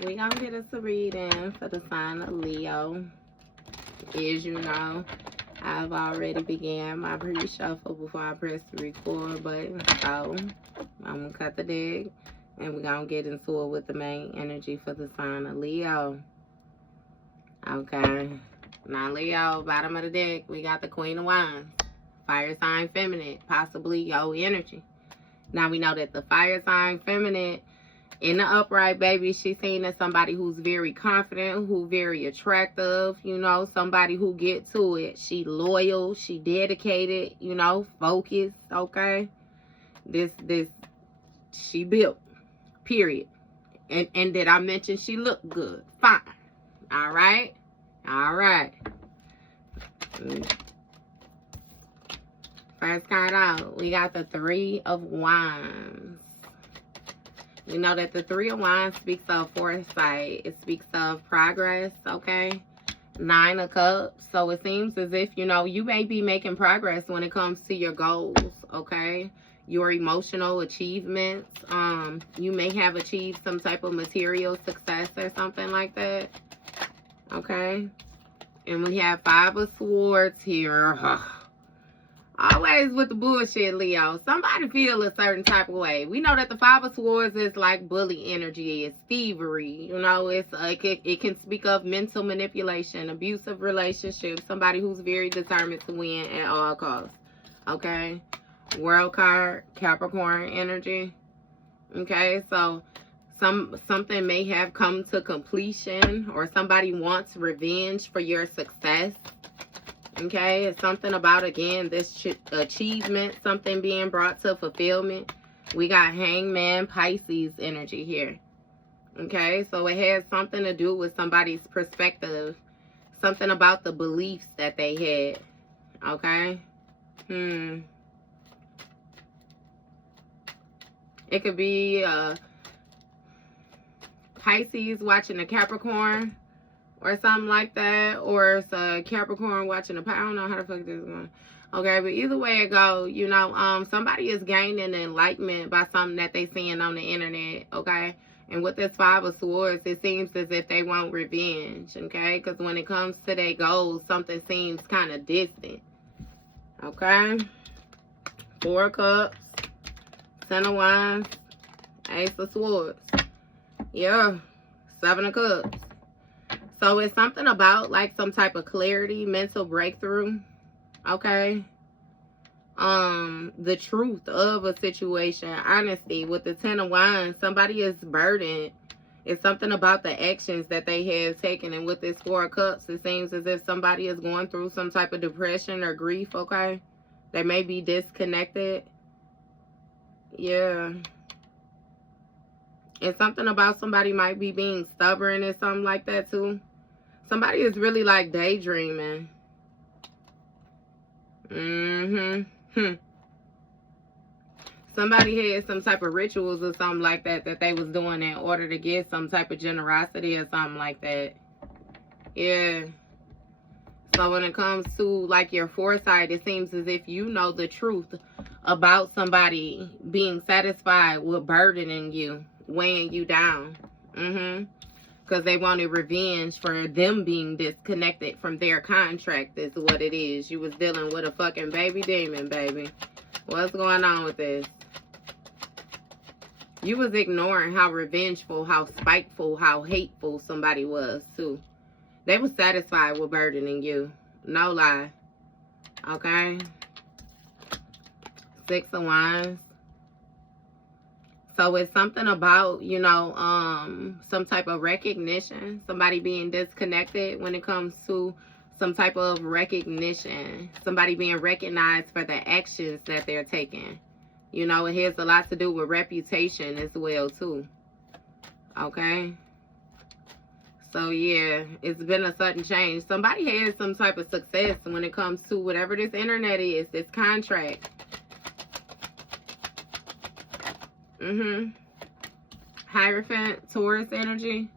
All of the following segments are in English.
We gonna get us a reading for the sign of Leo. As you know, I've already began my pre-shuffle before I press the record button. So I'm gonna cut the deck and we're gonna get into it with the main energy for the sign of Leo. Okay. Now Leo, bottom of the deck, we got the Queen of Wands. Fire sign feminine, possibly your energy. Now we know that the fire sign feminine in the upright, baby, she's seen as somebody who's very confident, who very attractive, you know, somebody who get to it. She loyal, she dedicated, you know, focused, okay? This she built, period. And did I mention she looked good? Fine. All right? All right. First card out, we got the Three of Wands. We know that the Three of Wands speaks of foresight. It speaks of progress, okay? Nine of Cups. So it seems as if, you know, you may be making progress when it comes to your goals, okay? Your emotional achievements. You may have achieved some type of material success or something like that, okay? And we have Five of Swords here. Always with the bullshit, Leo. Somebody feel a certain type of way. We know that the Five of Swords is like bully energy. It's thievery. You know, it's it can speak of mental manipulation, abusive relationships, somebody who's very determined to win at all costs. Okay? World card, Capricorn energy. Okay? So something may have come to completion, or somebody wants revenge for your success. Okay, it's something about, again, this achievement, something being brought to fulfillment. We got Hangman, Pisces energy here. Okay, so it has something to do with somebody's perspective, something about the beliefs that they had. Okay, it could be Pisces watching a Capricorn, or something like that, or it's a Capricorn watching a, I don't know how the fuck this is going. Okay, but either way it go, you know, somebody is gaining enlightenment by something that they seeing on the internet, okay? And with this Five of Swords, it seems as if they want revenge, okay? Because when it comes to their goals, something seems kind of distant, okay? Four of Cups, Ten of Wands, Ace of Swords, yeah, Seven of Cups. So it's something about like some type of clarity, mental breakthrough, okay? The truth of a situation, honesty. With the Ten of Wands, somebody is burdened. It's something about the actions that they have taken. And with this Four of Cups, it seems as if somebody is going through some type of depression or grief, okay? They may be disconnected. Yeah. It's something about somebody might be being stubborn or something like that too. Somebody is really like daydreaming. Somebody had some type of rituals or something like that that they was doing in order to get some type of generosity or something like that. Yeah. So when it comes to like your foresight, it seems as if you know the truth about somebody being satisfied with burdening you, weighing you down. Because they wanted revenge for them being disconnected from their contract is what it is. You was dealing with a fucking baby demon, baby. What's going on with this? You was ignoring how revengeful, how spiteful, how hateful somebody was, too. They was satisfied with burdening you. No lie. Okay? Six of Wands. So it's something about, you know, some type of recognition. Somebody being disconnected when it comes to some type of recognition. Somebody being recognized for the actions that they're taking. You know, it has a lot to do with reputation as well, too. Okay? So, yeah, it's been a sudden change. Somebody has some type of success when it comes to whatever this internet is, this contract. Hierophant, Taurus energy.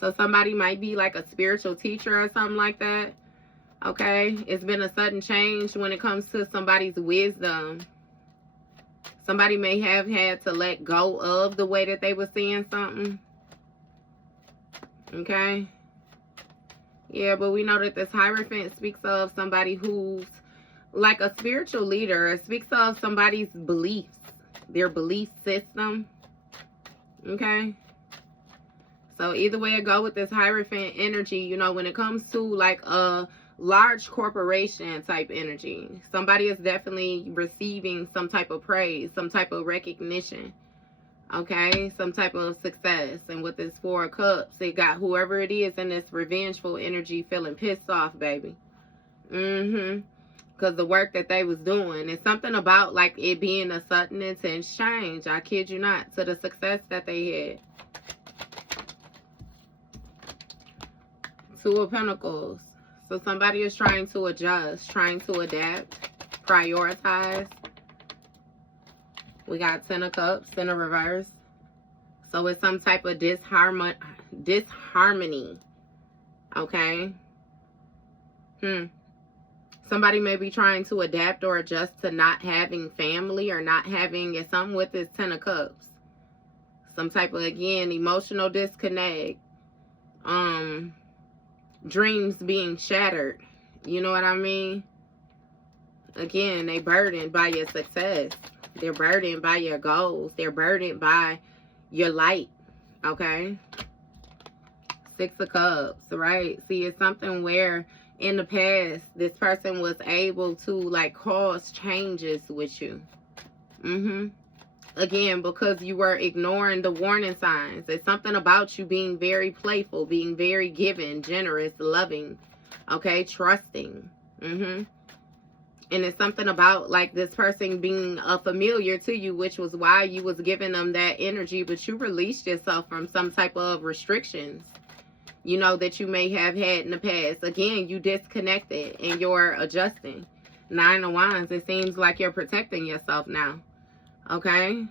So somebody might be like a spiritual teacher or something like that. Okay? It's been a sudden change when it comes to somebody's wisdom. Somebody may have had to let go of the way that they were seeing something. Okay. Yeah, but we know that this Hierophant speaks of somebody who's like a spiritual leader. It speaks of somebody's beliefs, their belief system. Okay. So either way I go with this Hierophant energy, you know, when it comes to like a large corporation type energy, somebody is definitely receiving some type of praise, some type of recognition. Okay, some type of success. And with this Four of Cups, it got whoever it is in this revengeful energy feeling pissed off, baby. Because the work that they was doing, it's something about like it being a sudden intense change, I kid you not, to the success that they had. Two of Pentacles. So somebody is trying to adjust, trying to adapt, prioritize. We got Ten of Cups in a reverse. So it's some type of disharmony. Okay. Somebody may be trying to adapt or adjust to not having family or not having, it's something with this Ten of Cups. Some type of, again, emotional disconnect. Dreams being shattered. You know what I mean? Again, they burdened by your success. They're burdened by your goals. They're burdened by your light. Okay? Six of Cups, right? See, it's something where in the past, this person was able to like cause changes with you. Again, because you were ignoring the warning signs. It's something about you being very playful, being very giving, generous, loving, okay, trusting. And it's something about like this person being a familiar to you, which was why you was giving them that energy, but you released yourself from some type of restrictions, you know, that you may have had in the past. Again, you disconnected and you're adjusting. Nine of Wands, it seems like you're protecting yourself now. Okay?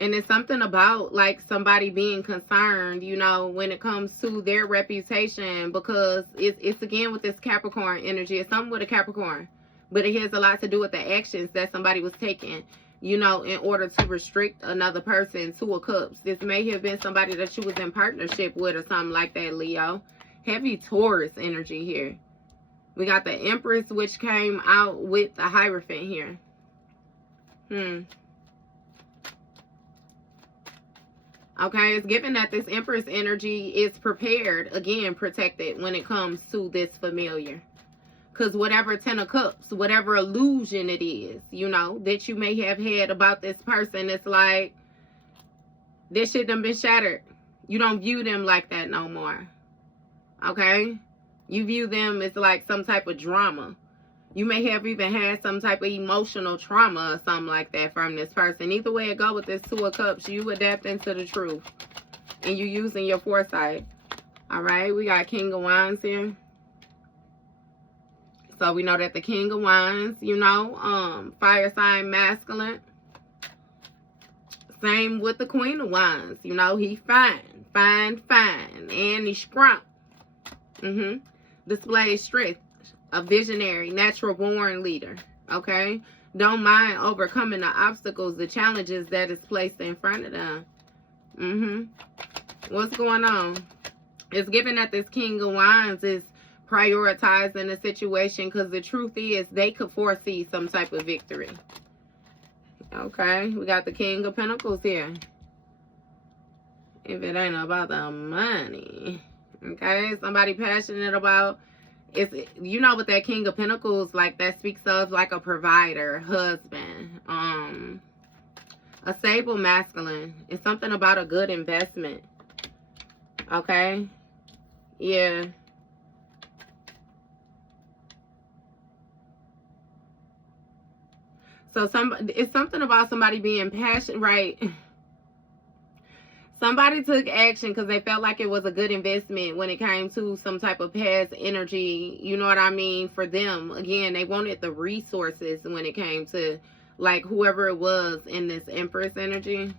And it's something about like somebody being concerned, you know, when it comes to their reputation, because it's again with this Capricorn energy. It's something with a Capricorn, but it has a lot to do with the actions that somebody was taking, you know, in order to restrict another person. Two of Cups. This may have been somebody that you was in partnership with or something like that, Leo. Heavy Taurus energy here. We got the Empress, which came out with the Hierophant here. Okay, it's given that this Empress energy is prepared, again, protected when it comes to this familiar. Because whatever Ten of Cups, whatever illusion it is, you know, that you may have had about this person, it's like, this shit done been shattered. You don't view them like that no more. Okay? You view them as like some type of drama. You may have even had some type of emotional trauma or something like that from this person. Either way it go with this Two of Cups, you adapting to the truth. And you using your foresight. Alright, we got King of Wands here. So we know that the King of Wands, you know, fire sign masculine. Same with the Queen of Wands. You know, he fine. And he's strong. Displays strength. A visionary, natural born leader, okay? Don't mind overcoming the obstacles, the challenges that is placed in front of them. What's going on? It's given that this King of Wands is prioritizing the situation because the truth is they could foresee some type of victory. Okay, we got the King of Pentacles here. If it ain't about the money, okay? Somebody passionate about... It's, you know, with that King of Pentacles, like that speaks of like a provider, husband, a stable masculine. It's something about a good investment. Okay? Yeah. So it's something about somebody being passionate, right? Somebody took action because they felt like it was a good investment when it came to some type of past energy. You know what I mean? For them, again, they wanted the resources when it came to like whoever it was in this Empress energy.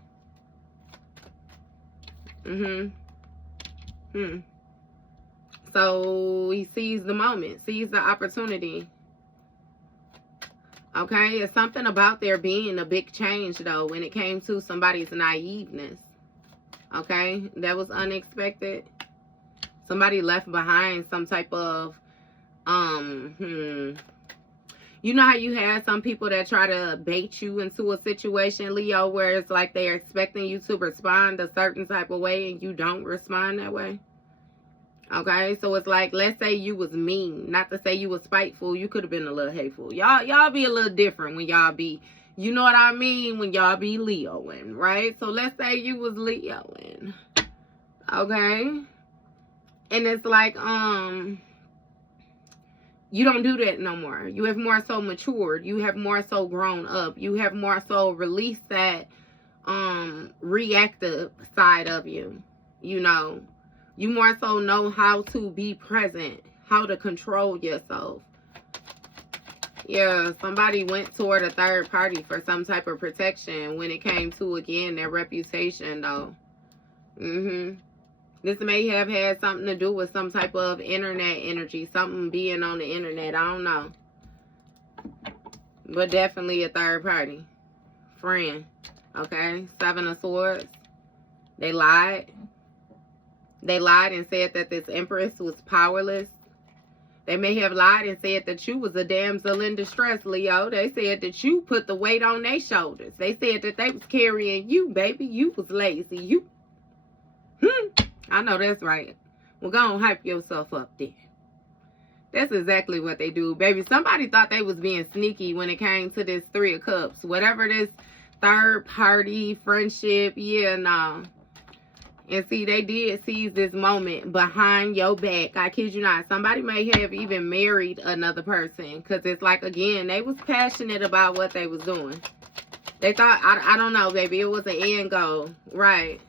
So he sees the moment, sees the opportunity. Okay, it's something about there being a big change, though, when it came to somebody's naiveness. Okay, that was unexpected. Somebody left behind some type of, you know how you have some people that try to bait you into a situation, Leo, where it's like they're expecting you to respond a certain type of way and you don't respond that way? Okay, so it's like, let's say you was mean. Not to say you was spiteful. You could have been a little hateful. Y'all be a little different when y'all be, you know what I mean, when y'all be Leoing, right? So let's say you was Leoing. Okay? And it's like, you don't do that no more. You have more so matured. You have more so grown up. You have more so released that reactive side of you. You know, you more so know how to be present, how to control yourself. Yeah, somebody went toward a third party for some type of protection when it came to, again, their reputation, though. This may have had something to do with some type of internet energy, something being on the internet. I don't know. But definitely a third party. Friend. Okay? 7 of Swords. They lied. They lied and said that this Empress was powerless. They may have lied and said that you was a damsel in distress, Leo. They said that you put the weight on their shoulders. They said that they was carrying you, baby. You was lazy. You. I know that's right. Well, go on, hype yourself up there. That's exactly what they do, baby. Somebody thought they was being sneaky when it came to this 3 of Cups. Whatever this third party friendship, yeah, no. And see, they did seize this moment behind your back. I kid you not. Somebody may have even married another person. Because it's like, again, they was passionate about what they was doing. They thought, I don't know, baby. It was an end goal. Right.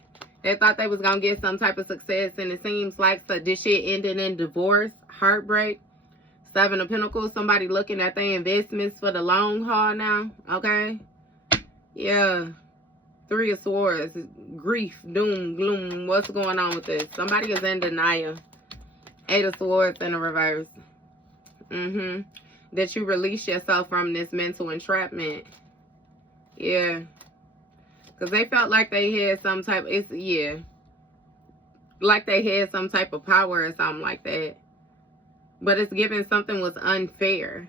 They thought they was going to get some type of success. And it seems like so this shit ended in divorce, heartbreak. 7 of Pentacles. Somebody looking at their investments for the long haul now. Okay. Yeah. 3 of Swords, grief, doom, gloom. What's going on with this? Somebody is in denial. 8 of Swords in the reverse. That you release yourself from this mental entrapment. Yeah. Because they felt like they had some type, like they had some type of power or something like that. But it's given something was unfair.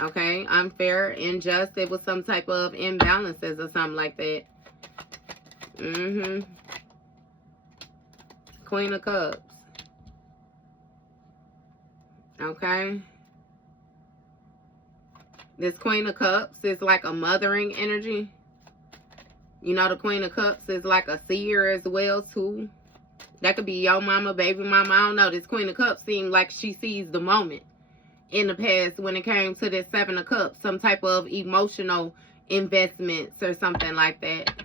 Okay, unfair, unjust. It was some type of imbalances or something like that. Queen of Cups. Okay. This Queen of Cups is like a mothering energy. You know, the Queen of Cups is like a seer as well, too. That could be your mama, baby mama. I don't know. This Queen of Cups seems like she sees the moment in the past when it came to this 7 of Cups. Some type of emotional investments or something like that.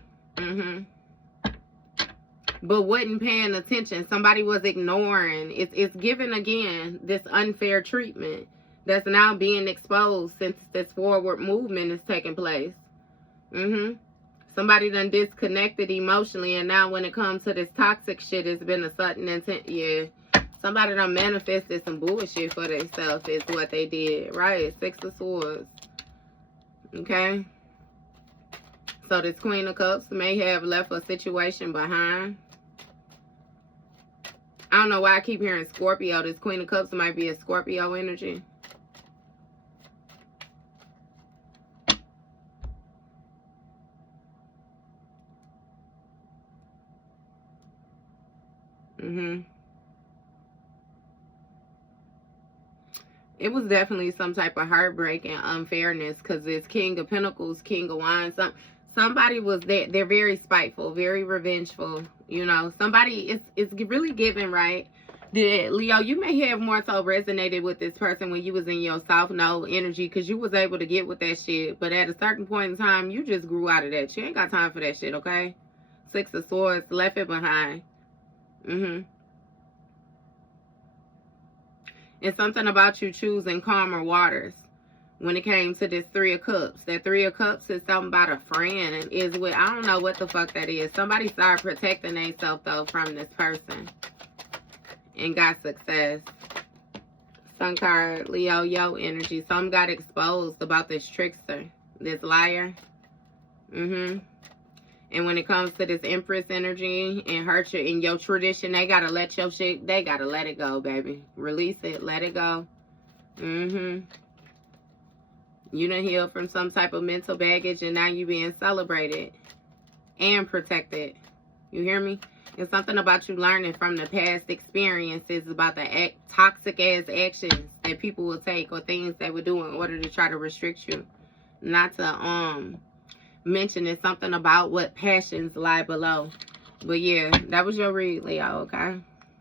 But wasn't paying attention. Somebody was ignoring. It's given, again, this unfair treatment that's now being exposed since this forward movement is taking place. Somebody done disconnected emotionally, and now when it comes to this toxic shit, it's been a sudden intent. Yeah. Somebody done manifested some bullshit for themselves is what they did. Right? 6 of Swords. Okay? So this Queen of Cups may have left a situation behind. I don't know why I keep hearing Scorpio. This Queen of Cups might be a Scorpio energy. It was definitely some type of heartbreak and unfairness because it's King of Pentacles, King of Wands. Somebody was there. They're very spiteful, very revengeful. You know, somebody it's really given, right? Leo, you may have more so resonated with this person when you was in your South Node energy because you was able to get with that shit. But at a certain point in time, you just grew out of that. You ain't got time for that shit, okay? 6 of Swords, left it behind. It's something about you choosing calmer waters when it came to this 3 of Cups. That 3 of Cups is something about a friend. And is with, I don't know what the fuck that is. Somebody started protecting themselves, though, from this person. And got success. Sun card, Leo, yo energy. Some got exposed about this trickster, this liar. And when it comes to this Empress energy and hurt you in your tradition, they gotta let your shit, they gotta let it go, baby. Release it, let it go. You done healed from some type of mental baggage, and now you being celebrated and protected. You hear me? It's something about you learning from the past experiences about the toxic ass actions that people will take or things they would do in order to try to restrict you. Not to mention it's something about what passions lie below. But yeah, that was your read, Leo, okay?